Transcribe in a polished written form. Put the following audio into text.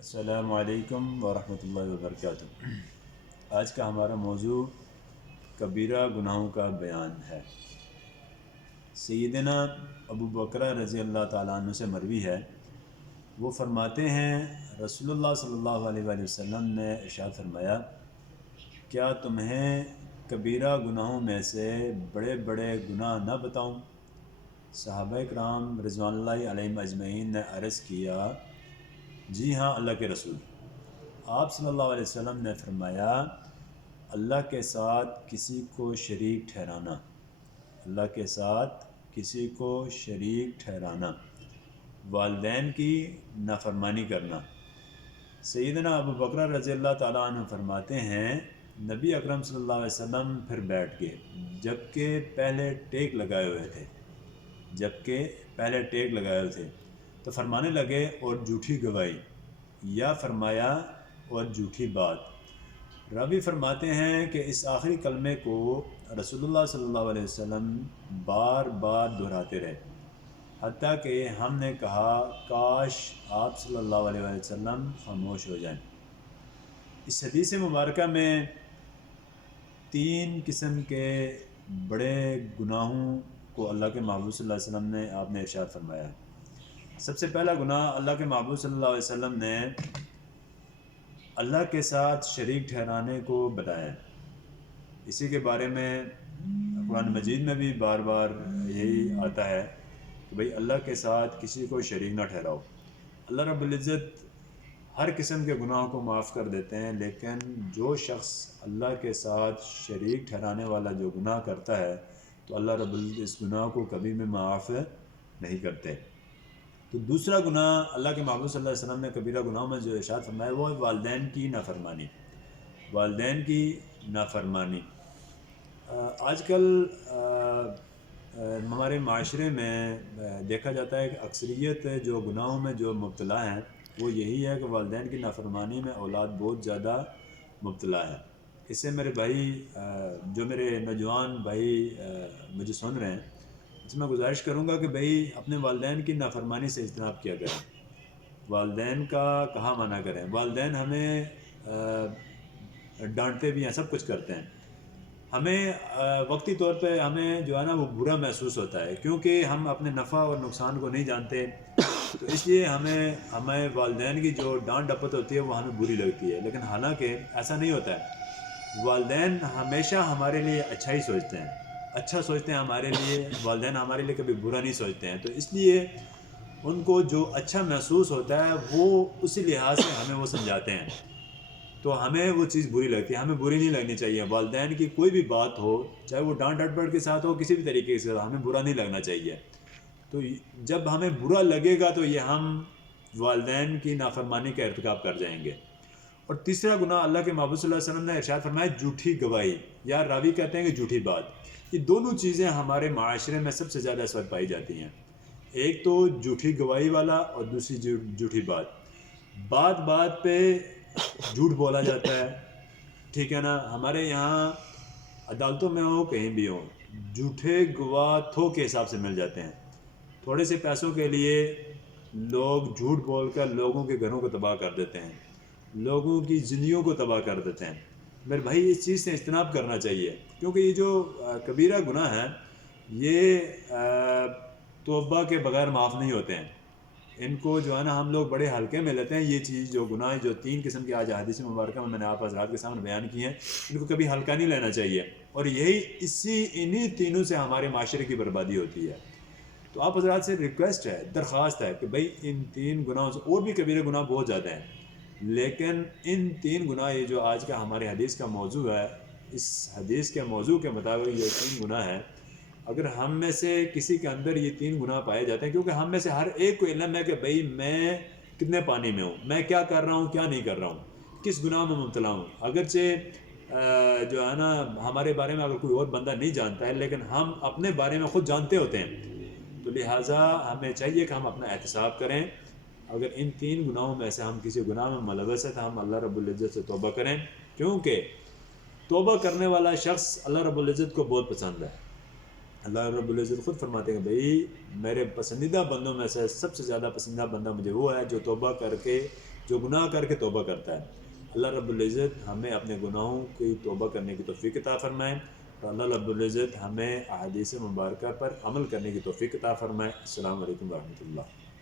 السلام علیکم ورحمۃ اللہ وبرکاتہ۔ آج کا ہمارا موضوع کبیرہ گناہوں کا بیان ہے۔ سیدنا ابو بکر رضی اللہ تعالیٰ عنہ سے مروی ہے، وہ فرماتے ہیں رسول اللہ صلی اللہ علیہ وآلہ وسلم نے ارشاد فرمایا، کیا تمہیں کبیرہ گناہوں میں سے بڑے بڑے گناہ نہ بتاؤں؟ صحابہ کرام رضوان اللہ علیہم اجمعین نے عرض کیا، جی ہاں اللہ کے رسول۔ آپ صلی اللہ علیہ وسلم نے فرمایا، اللہ کے ساتھ کسی کو شریک ٹھہرانا، اللہ کے ساتھ کسی کو شریک ٹھہرانا، والدین کی نافرمانی کرنا۔ سیدنا ابو بکر رضی اللہ تعالیٰ عنہ فرماتے ہیں، نبی اکرم صلی اللہ علیہ وسلم پھر بیٹھ گئے جبکہ پہلے ٹیک لگائے ہوئے تھے تو فرمانے لگے، اور جھوٹی گواہی، یا فرمایا اور جھوٹی بات۔ راوی فرماتے ہیں کہ اس آخری کلمے کو رسول اللہ صلی اللہ علیہ وسلم بار بار دہراتے رہے، حتیٰ کہ ہم نے کہا کاش آپ صلی اللہ علیہ وسلم خاموش ہو جائیں۔ اس حدیث مبارکہ میں 3 قسم کے بڑے گناہوں کو اللہ کے محبوب صلی اللہ علیہ وسلم نے آپ نے ارشاد فرمایا ہے۔ سب سے پہلا گناہ اللہ کے محبوب صلی اللہ علیہ وسلم نے اللہ کے ساتھ شریک ٹھہرانے کو بتایا۔ اسی کے بارے میں قرآن مجید میں بھی بار بار یہی آتا ہے کہ بھئی اللہ کے ساتھ کسی کو شریک نہ ٹھہراؤ۔ اللہ رب العزت ہر قسم کے گناہوں کو معاف کر دیتے ہیں، لیکن جو شخص اللہ کے ساتھ شریک ٹھہرانے والا جو گناہ کرتا ہے تو اللہ رب العزت اس گناہ کو کبھی بھی معاف نہیں کرتے۔ تو دوسرا گناہ اللہ کے محبوب صلی اللہ علیہ وسلم نے کبیرہ گناہوں میں جو ارشاد فرمایا وہ ہے والدین کی نافرمانی۔ آج کل ہمارے معاشرے میں دیکھا جاتا ہے کہ اکثریت جو گناہوں میں جو مبتلا ہیں وہ یہی ہے کہ والدین کی نافرمانی میں اولاد بہت زیادہ مبتلا ہے۔ اس سے میرے بھائی جو میرے نوجوان بھائی مجھے سن رہے ہیں، اس میں گزارش کروں گا کہ بھئی اپنے والدین کی نافرمانی سے اجتناب کیا کریں، والدین کا کہا مانا کریں۔ والدین ہمیں ڈانٹتے بھی ہیں، سب کچھ کرتے ہیں، ہمیں وقتی طور پہ ہمیں جو ہے نا وہ برا محسوس ہوتا ہے، کیونکہ ہم اپنے نفع اور نقصان کو نہیں جانتے، تو اس لیے ہمیں والدین کی جو ڈانٹ ڈپت ہوتی ہے وہ ہمیں بری لگتی ہے، لیکن حالانکہ ایسا نہیں ہوتا ہے۔ والدین ہمیشہ ہمارے لیے اچھا ہی سوچتے ہیں، اچھا سوچتے ہیں ہمارے لیے، والدین ہمارے لیے کبھی برا نہیں سوچتے ہیں، تو اس لیے ان کو جو اچھا محسوس ہوتا ہے وہ اسی لحاظ سے ہمیں وہ سمجھاتے ہیں، تو ہمیں وہ چیز بری لگتی ہے۔ ہمیں بری نہیں لگنی چاہیے، والدین کی کوئی بھی بات ہو، چاہے وہ ڈانٹ ڈپٹ کے ساتھ ہو، کسی بھی طریقے سے ہمیں برا نہیں لگنا چاہیے۔ تو جب ہمیں برا لگے گا تو یہ ہم والدین کی نافرمانی کا ارتکاب کر جائیں گے۔ اور تیسرا گناہ اللہ کے محبوب صلی اللہ علیہ وسلم نے ارشاد فرمایا جھوٹی گواہی، یا راوی کہتے ہیں کہ جھوٹی بات۔ یہ دونوں چیزیں ہمارے معاشرے میں سب سے زیادہ اس وقت پائی جاتی ہیں، ایک تو جھوٹی گواہی والا اور دوسری جھوٹی بات بات پہ جھوٹ بولا جاتا ہے، ٹھیک ہے نا۔ ہمارے یہاں عدالتوں میں ہو کہیں بھی ہو، جھوٹے گواہ تھوک کے حساب سے مل جاتے ہیں۔ تھوڑے سے پیسوں کے لیے لوگ جھوٹ بول کر لوگوں کے گھروں کو تباہ کر دیتے ہیں، لوگوں کی زندگیوں کو تباہ کر دیتے ہیں۔ میرے بھائی اس چیز سے اجتناب کرنا چاہیے، کیونکہ یہ جو کبیرہ گناہ ہے یہ توبہ کے بغیر معاف نہیں ہوتے ہیں۔ ان کو جو ہے نا ہم لوگ بڑے ہلکے میں لیتے ہیں۔ یہ چیز جو گناہ جو 3 قسم کے آج حدیث مبارکہ میں نے آپ حضرات کے سامنے بیان کی ہیں، ان کو کبھی ہلکا نہیں لینا چاہیے، اور انہی تینوں سے ہمارے معاشرے کی بربادی ہوتی ہے۔ تو آپ حضرات سے ریکویسٹ ہے، درخواست ہے کہ بھئی ان 3 گناہوں سے، اور بھی کبیرہ گناہ بہت زیادہ ہیں، لیکن ان 3 گناہ یہ جو آج کا ہمارے حدیث کا موضوع ہے، اس حدیث کے موضوع کے مطابق یہ 3 گناہ ہیں۔ اگر ہم میں سے کسی کے اندر یہ 3 گناہ پائے جاتے ہیں، کیونکہ ہم میں سے ہر ایک کو علم ہے کہ بھئی میں کتنے پانی میں ہوں، میں کیا کر رہا ہوں کیا نہیں کر رہا ہوں، کس گناہ میں مبتلا ہوں۔ اگرچہ جو ہے نا ہمارے بارے میں اگر کوئی اور بندہ نہیں جانتا ہے، لیکن ہم اپنے بارے میں خود جانتے ہوتے ہیں، تو لہٰذا ہمیں چاہیے کہ ہم اپنا احتساب کریں۔ اگر ان 3 گناہوں میں سے ہم کسی گناہ میں ملوث ہیں تو ہم اللہ رب العزت سے توبہ کریں، کیونکہ توبہ کرنے والا شخص اللہ رب العزت کو بہت پسند ہے۔ اللہ رب العزت خود فرماتے ہیں کہ بھئی میرے پسندیدہ بندوں میں سے سب سے زیادہ پسندیدہ بندہ مجھے وہ ہے جو توبہ کر کے جو گناہ کر کے توبہ کرتا ہے۔ اللہ رب العزت ہمیں اپنے گناہوں کی توبہ کرنے کی توفیق عطا فرمائے، اور اللہ رب العزت ہمیں احادیث مبارکہ پر عمل کرنے کی توفیق عطا فرمائے۔ السلام علیکم ورحمۃ اللہ۔